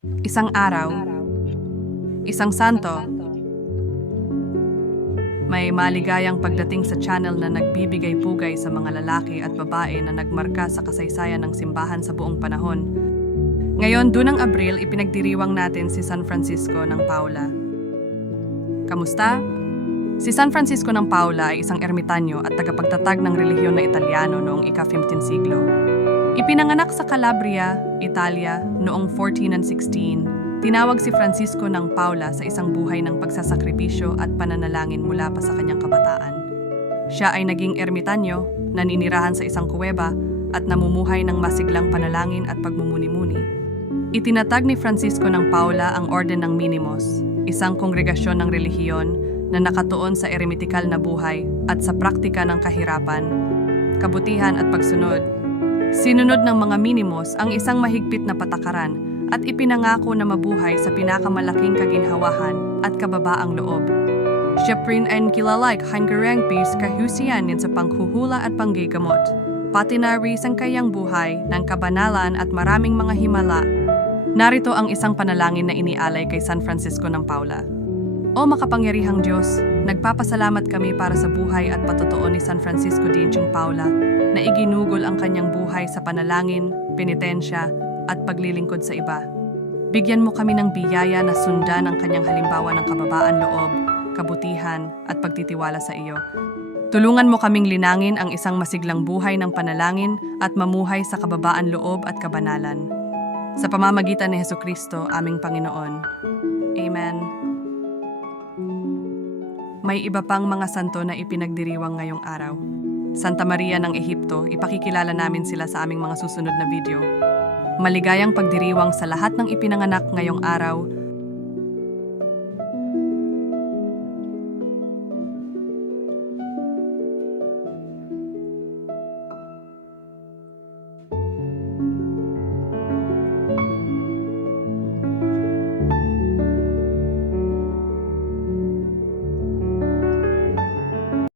Isang araw, isang santo, may maligayang pagdating sa channel na nagbibigay pugay sa mga lalaki at babae na nagmarka sa kasaysayan ng simbahan sa buong panahon. Ngayon, dunang Abril, ipinagdiriwang natin si San Francisco ng Paula. Kamusta? Si San Francisco ng Paula ay isang ermitanyo at tagapagtatag ng relihiyon na Italiano noong ika-15 siglo. Ipinanganak sa Calabria, Italia, noong 14 and 16, tinawag si Francisco ng Paula sa isang buhay ng pagsasakripisyo at pananalangin mula pa sa kanyang kabataan. Siya ay naging ermitanyo, naninirahan sa isang kuweba, at namumuhay ng masiglang panalangin at pagmumuni-muni. Itinatag ni Francisco ng Paula ang Orden ng Minimos, isang kongregasyon ng relihiyon na nakatuon sa eremitikal na buhay at sa praktika ng kahirapan, kabutihan at pagsunod. Sinunod ng mga minimos ang isang mahigpit na patakaran at ipinangako na mabuhay sa pinakamalaking kaginhawahan at kababaang loob. Siya rin ay kilalay hanggang bis kahusiyanin sa panghuhula at panggigamot. Pati na ang kayang buhay ng kabanalan at maraming mga himala. Narito ang isang panalangin na inialay kay San Francisco ng Paula. O makapangyarihang Diyos, nagpapasalamat kami para sa buhay at patotoo ni San Francisco Dinchong Paula na iginugol ang kanyang buhay sa panalangin, penitensya, at paglilingkod sa iba. Bigyan mo kami ng biyaya na sundan ang kanyang halimbawa ng kababaan loob, kabutihan, at pagtitiwala sa iyo. Tulungan mo kaming linangin ang isang masiglang buhay ng panalangin at mamuhay sa kababaan loob at kabanalan. Sa pamamagitan ni Heso Kristo, aming Panginoon. Amen. May iba pang mga santo na ipinagdiriwang ngayong araw. Santa Maria ng Ehipto, ipakikilala namin sila sa aming mga susunod na video. Maligayang pagdiriwang sa lahat ng ipinanganak ngayong araw